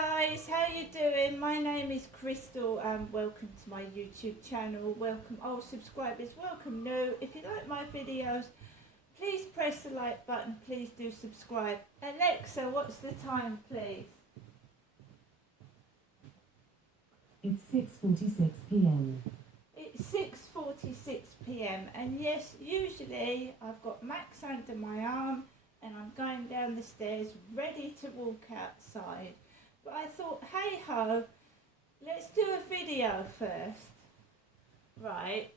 guys, how you doing? My name is Crystal and welcome to my YouTube channel. Welcome old subscribers, welcome new. If you like my videos, please press the like button, please do subscribe. Alexa, what's the time please? It's 6:46 p.m. It's 6:46 p.m. and yes, usually I've got Max under my arm and I'm going down the stairs ready to walk outside. But I thought, hey ho, let's do a video first, right?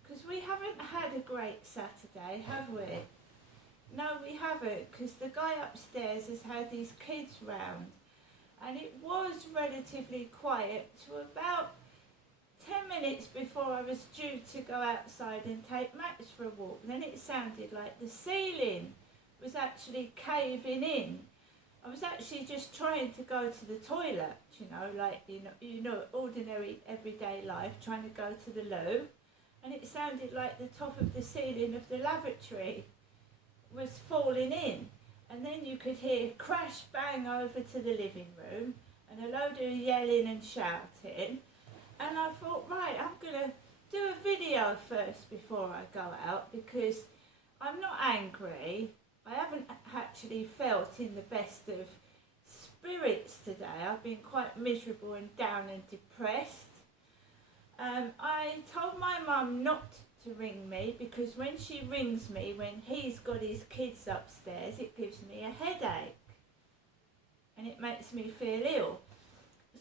Because we haven't had a great Saturday, have we? No, we haven't, because the guy upstairs has had his kids round and it was relatively quiet to about 10 minutes before I was due to go outside and take Max for a walk. Then it sounded like the ceiling was actually caving in. I was actually just trying to go to the toilet, like ordinary everyday life, trying to go to the loo, and it sounded like the top of the ceiling of the lavatory was falling in, and then you could hear crash bang over to the living room and a load of yelling and shouting. And I thought, right, I'm going to do a video first before I go out because I'm not angry. I haven't actually felt in the best of spirits today. I've been quite miserable and down and depressed. I told my mum not to ring me because when she rings me, when he's got his kids upstairs, it gives me a headache and it makes me feel ill.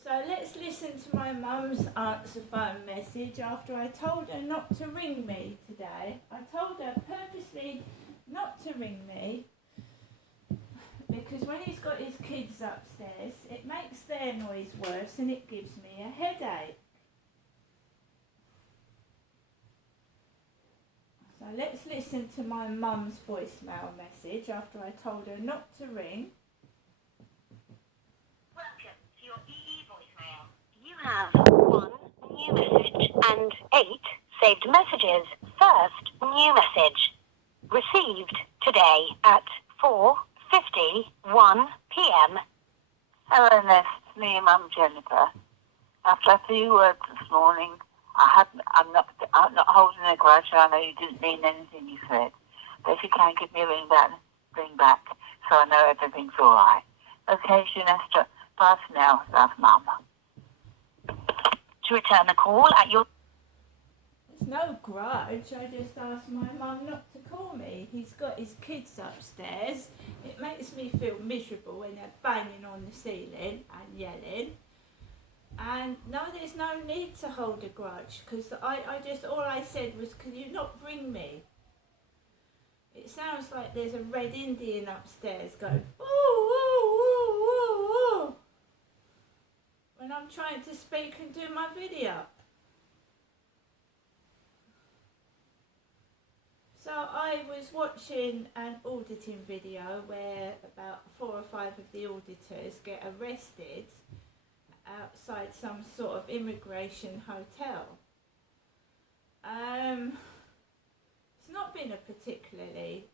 So let's listen to my mum's answer phone message after I told her not to ring me today. I told her purposely not to ring me because when he's got his kids upstairs, it makes their noise worse and it gives me a headache. So let's listen to my mum's voicemail message after I told her not to ring. You have 1 new message and 8 saved messages. First new message. Received today at 4:51 p.m. Hello, Ness. It's me, Mum Jennifer. After a few words this morning, I'm not holding a grudge. I know you didn't mean anything you said. But if you can give me a ring back, so I know everything's all right. Okay, Janessa. Bye for now. Love, Mum. To return the call at your... It's no grudge, I just asked my mum not to call me. He's got his kids upstairs. It makes me feel miserable when they're banging on the ceiling and yelling. And no, there's no need to hold a grudge because all I said was, can you not ring me? It sounds like there's a red Indian upstairs going, ooh, ooh, ooh, ooh, ooh, when I'm trying to speak and do my video. So I was watching an auditing video where about 4 or 5 of the auditors get arrested outside some sort of immigration hotel. It's not been a particularly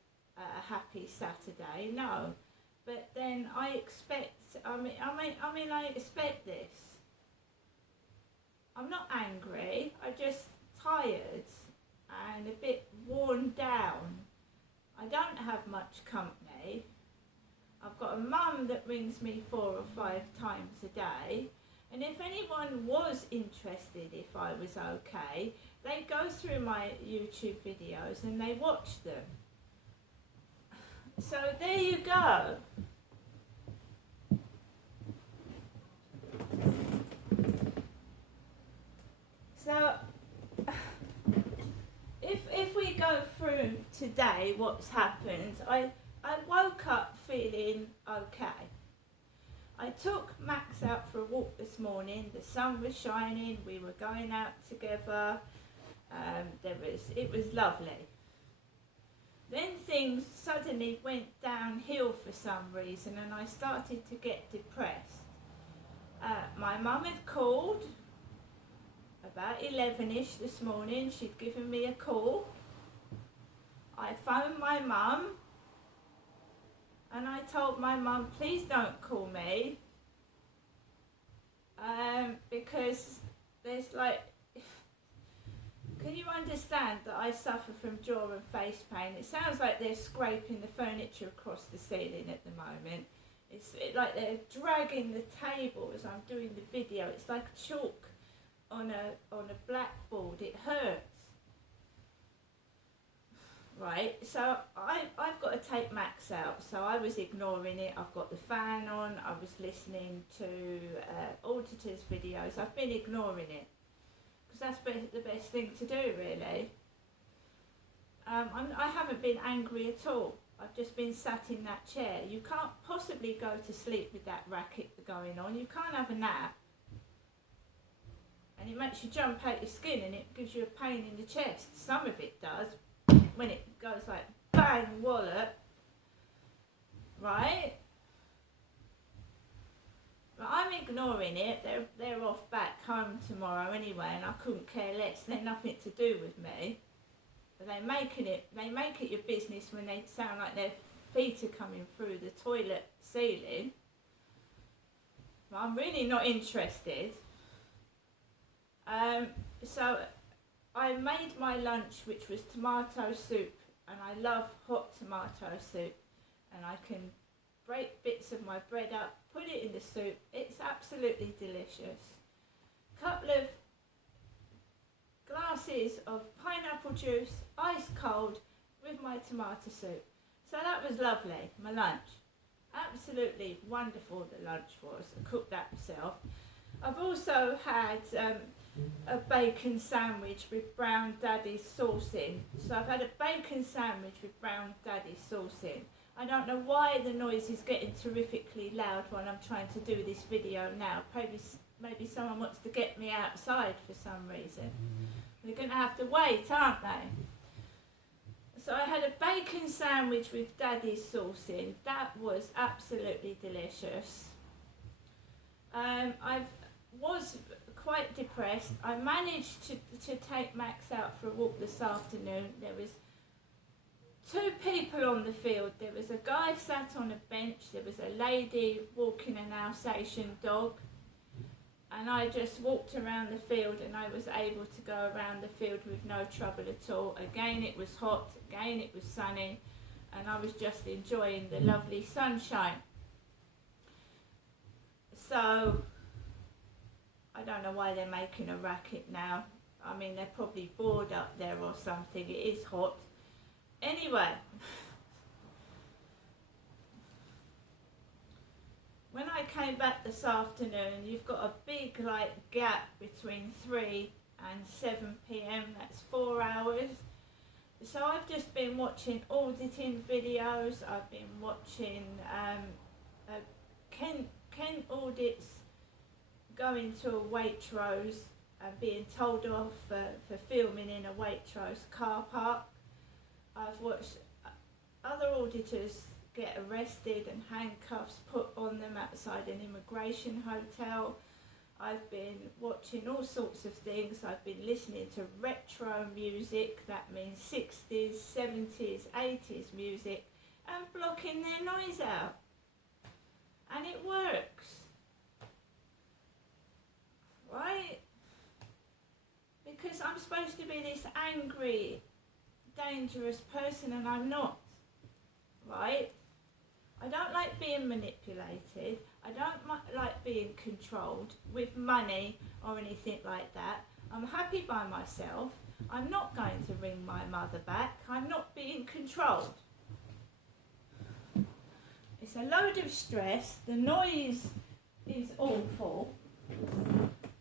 happy Saturday, no. But then I expect this. I'm not angry, I'm just tired and a bit worn down. I don't have much company. I've got a mum that rings me 4 or 5 times a day, and if anyone was interested if I was okay, they go through my YouTube videos and they watch them. So there you go. So if we go through today what's happened, I woke up feeling okay. I took Max out for a walk this morning. The sun was shining, we were going out together. It was lovely. Then things suddenly went downhill for some reason and I started to get depressed. My mum had called about 11ish this morning. She'd given me a call. I phoned my mum and I told my mum, please don't call me because there's like, can you understand that I suffer from jaw and face pain? It sounds like they're scraping the furniture across the ceiling at the moment. It's like they're dragging the table as I'm doing the video. It's like chalk on a blackboard. It hurts. Right, so I've got to take Max out, so I was ignoring it. I've got the fan on, I was listening to Auditor's videos. I've been ignoring it, because that's the best thing to do, really. I haven't been angry at all. I've just been sat in that chair. You can't possibly go to sleep with that racket going on. You can't have a nap. And it makes you jump out your skin, and it gives you a pain in the chest. Some of it does. When it goes like bang, wallop, right? But I'm ignoring it. They're off back home tomorrow anyway, and I couldn't care less. They're nothing to do with me. But they make it your business when they sound like their feet are coming through the toilet ceiling. But I'm really not interested. So I made my lunch, which was tomato soup, and I love hot tomato soup, and I can break bits of my bread up, put it in the soup. It's absolutely delicious. Couple of glasses of pineapple juice, ice cold, with my tomato soup. So that was lovely, my lunch. Absolutely wonderful, the lunch was. I cooked that myself. I've also had a bacon sandwich with brown daddy's sauce in. So I've had a bacon sandwich with brown daddy's sauce in. I don't know why the noise is getting terrifically loud when I'm trying to do this video now. Maybe someone wants to get me outside for some reason. They're going to have to wait, aren't they? So I had a bacon sandwich with daddy's sauce in. That was absolutely delicious. I was quite depressed. I managed to take Max out for a walk this afternoon. There was 2 people on the field. There was a guy sat on a bench. There was a lady walking an Alsatian dog. And I just walked around the field, and I was able to go around the field with no trouble at all. Again, it was hot. Again, it was sunny. And I was just enjoying the lovely sunshine. So I don't know why they're making a racket now. I mean, they're probably bored up there or something. It is hot. Anyway, when I came back this afternoon, you've got a big gap between 3 and 7 p.m. That's 4 hours. So I've just been watching auditing videos. I've been watching Kent audits going to a Waitrose and being told off for filming in a Waitrose car park. I've watched other auditors get arrested and handcuffs put on them outside an immigration hotel. I've been watching all sorts of things. I've been listening to retro music, that means 60s, 70s, 80s music, and blocking their noise out. And it works. Right? Because I'm supposed to be this angry, dangerous person, and I'm not. Right? I don't like being manipulated. I don't like being controlled with money or anything like that. I'm happy by myself. I'm not going to ring my mother back. I'm not being controlled. It's a load of stress. The noise is awful.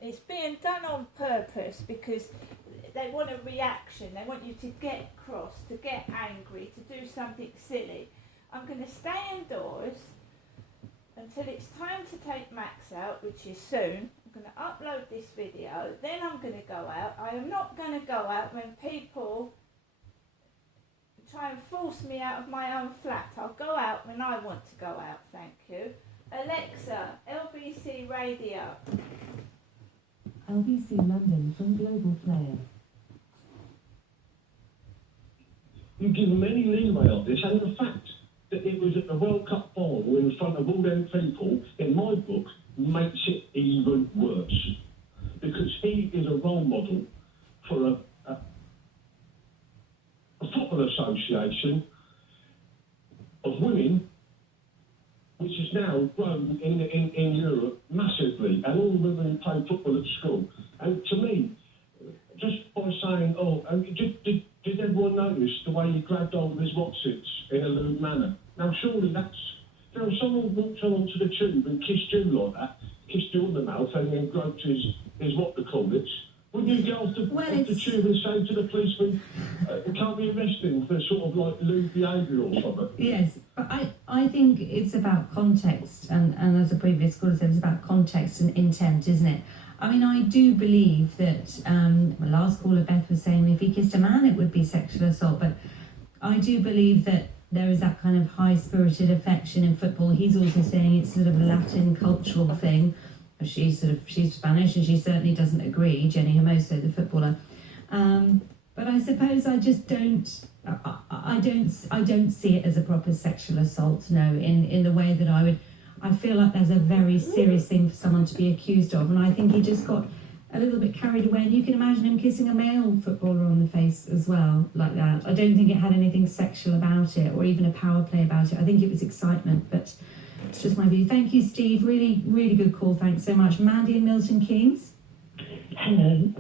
It's being done on purpose because they want a reaction. They want you to get cross, to get angry, to do something silly. I'm going to stay indoors until it's time to take Max out, which is soon. I'm going to upload this video, then I'm going to go out. I am not going to go out when people try and force me out of my own flat. I'll go out when I want to go out, thank you. Alexa, LBC Radio. LBC London from Global Player. You give them any leeway on this, and in fact, that it was at the World Cup final in front of all them people, in my book, makes it even worse. Because he is a role model for a football association of women, which has now grown in Europe massively, and all the women who play football at school. And to me, just by saying, did everyone notice the way he grabbed hold of his whatsits in a lewd manner? Now, surely that's... You know, if someone walked onto the tube and kissed you like that, kissed you on the mouth and then groped his what-they-call-it, wouldn't you get off the tube and say to the policeman, can't we arrest him for sort of like lewd behaviour or something? Yes, but I think it's about context, and as a previous caller said, it's about context and intent, isn't it? I mean, I do believe that, my last caller, Beth, was saying if he kissed a man, it would be sexual assault, but I do believe that there is that kind of high-spirited affection in football. He's also saying it's sort of a Latin cultural thing. She's Spanish, and she certainly doesn't agree, Jenny Hermoso, the footballer. But I suppose I just don't see it as a proper sexual assault, no, in the way that I feel like there's a very serious thing for someone to be accused of, and I think he just got a little bit carried away, and you can imagine him kissing a male footballer on the face as well, like that. I don't think it had anything sexual about it, or even a power play about it. I think it was excitement, but it's just my view. Thank you, Steve. Really, really good call. Thanks so much. Mandy and Milton Keynes. Hello.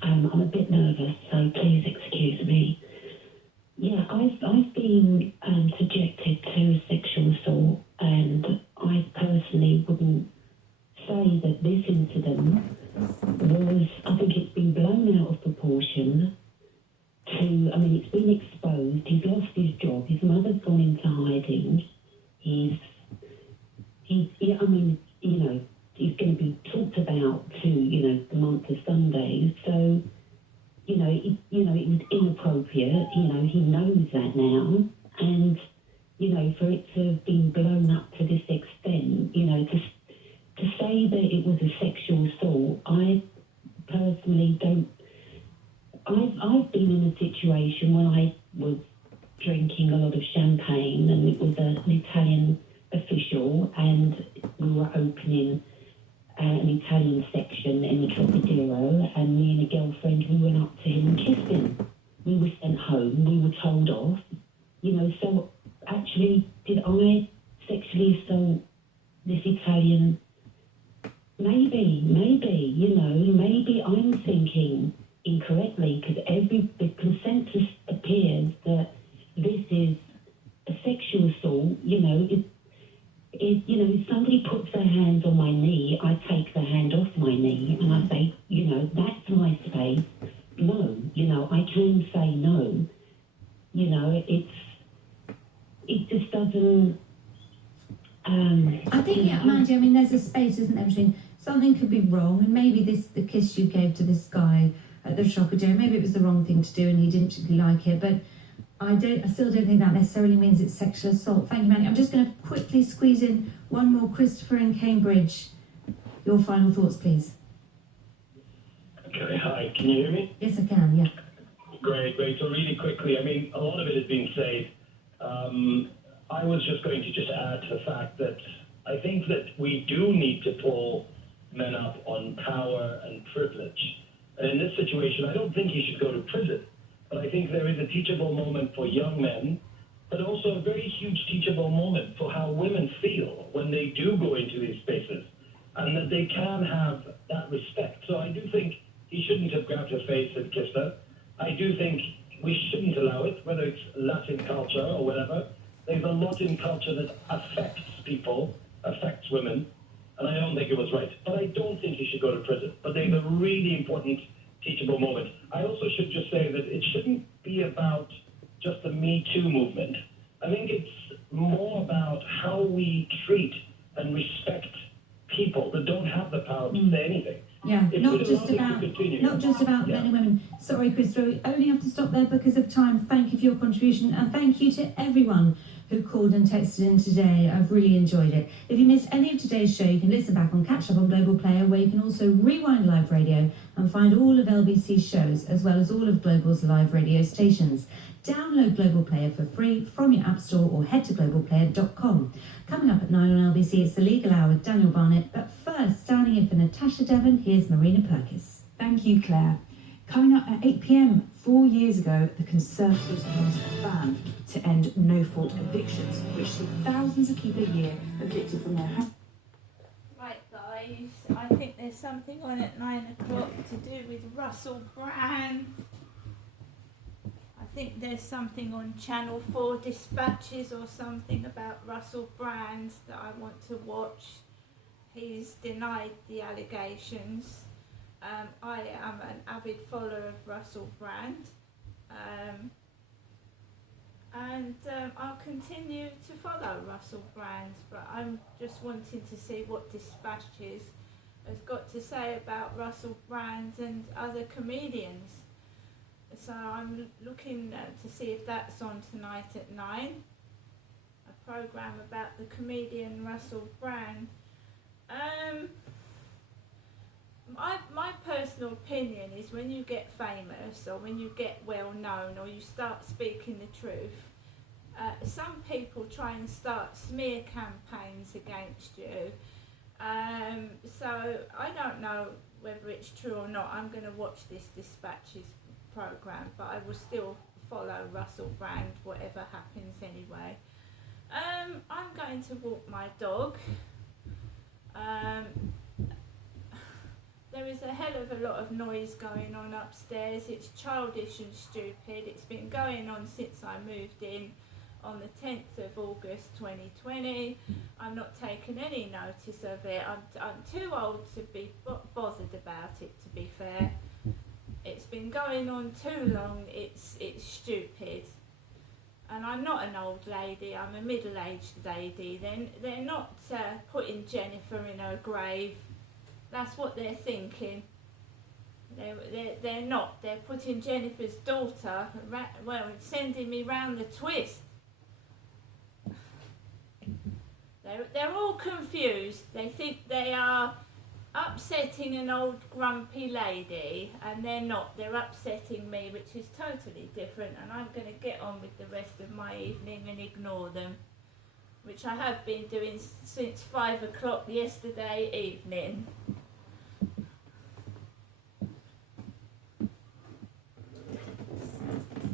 I'm a bit nervous, so please excuse me. Yeah, I've been subjected to sexual assault, and I personally wouldn't say that this incident was, I think it's been blown out of proportion it's been exposed, he's lost his job, his mother's gone into hiding, he's going to be talked about to, the month of Sundays, so, it was inappropriate, he knows that now, and, for it to have been blown up to this extent, to say that it was a sexual assault, I personally don't. I've been in a situation when I was drinking a lot of champagne, and it was an Italian official, and we were opening an Italian section in the Trocadero, and me and a girlfriend, we went up to him and kissed him. We were sent home, we were told off, so actually, did I sexually assault this Italian? Maybe, maybe I'm thinking incorrectly, because the consensus appears that this is a sexual assault, if somebody puts their hands on my knee, I take the hand off my knee and I say, that's my space. No, I can say no. It just doesn't... I think, Mandy, there's a space, isn't there, between something could be wrong, and maybe the kiss you gave to this guy at the Trocadero, maybe it was the wrong thing to do and he didn't particularly like it, but I still don't think that necessarily means it's sexual assault. Thank you, Mandy. I'm just going to quickly squeeze in one more. Christopher in Cambridge. Your final thoughts, please. Okay, hi. Can you hear me? Yes, I can, yeah. Great. So really quickly, a lot of it has been said. I was just going to add to the fact that I think that we do need to pull men up on power and privilege. And in this situation, I don't think he should go to prison. But I think there is a teachable moment for young men, but also a very huge teachable moment for how women feel when they do go into these spaces, and that they can have that respect. So I do think he shouldn't have grabbed her face and kissed her. I do think we shouldn't allow it, whether it's Latin culture or whatever. There's a lot in culture that affects people, affects women, and I don't think it was right. But I don't think he should go to prison. But there's a really important teachable moment. I also should just say that it shouldn't be about just the Me Too movement. I think it's more about how we treat and respect people that don't have the power to say anything. Yeah, not just about men and women. Sorry, Christopher, we only have to stop there because of time. Thank you for your contribution, and thank you to everyone who called and texted in today. I've really enjoyed it. If you missed any of today's show, you can listen back on Catch Up on Global Player, where you can also rewind live radio and find all of LBC's shows, as well as all of Global's live radio stations. Download Global Player for free from your App Store or head to globalplayer.com. Coming up at 9 on LBC, it's the Legal Hour with Daniel Barnett. But first, standing in for Natasha Devon, here's Marina Purkis. Thank you, Claire. Coming up at 8 p.m, 4 years ago, the Conservatives passed a ban to end no-fault evictions, which see thousands of people a year evicted from their homes. Right, guys, I think there's something on at 9 o'clock to do with Russell Brand. I think there's something on Channel 4 Dispatches or something about Russell Brand that I want to watch. He's denied the allegations. I am an avid follower of Russell Brand, and I'll continue to follow Russell Brand, but I'm just wanting to see what Dispatches has got to say about Russell Brand and other comedians. So I'm looking to see if that's on tonight at 9, a programme about the comedian Russell Brand. My personal opinion is when you get famous or when you get well known or you start speaking the truth, some people try and start smear campaigns against you. So I don't know whether it's true or not. I'm going to watch this Dispatches programme, but I will still follow Russell Brand whatever happens anyway. I'm going to walk my dog. There is a hell of a lot of noise going on upstairs. It's childish and stupid. It's been going on since I moved in on the 10th of August 2020. I'm not taking any notice of it. I'm too old to be bothered about it, to be fair. It's been going on too long. It's stupid. And I'm not an old lady. I'm a middle-aged lady. They're not putting Jennifer in her grave. That's what they're thinking. They're not. They're putting Jennifer's daughter, sending me round the twist. They're all confused. They think they are upsetting an old grumpy lady, and they're not. They're upsetting me, which is totally different, and I'm going to get on with the rest of my evening and ignore them, which I have been doing since 5 o'clock yesterday evening.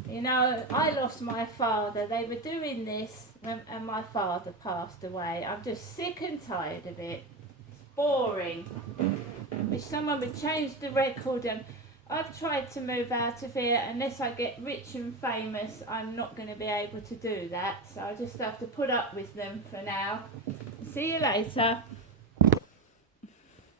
You know, I lost my father. They were doing this and my father passed away. I'm just sick and tired of it. It's boring. Wish someone would change the record, and I've tried to move out of here. Unless I get rich and famous, I'm not going to be able to do that. So I just have to put up with them for now. See you later.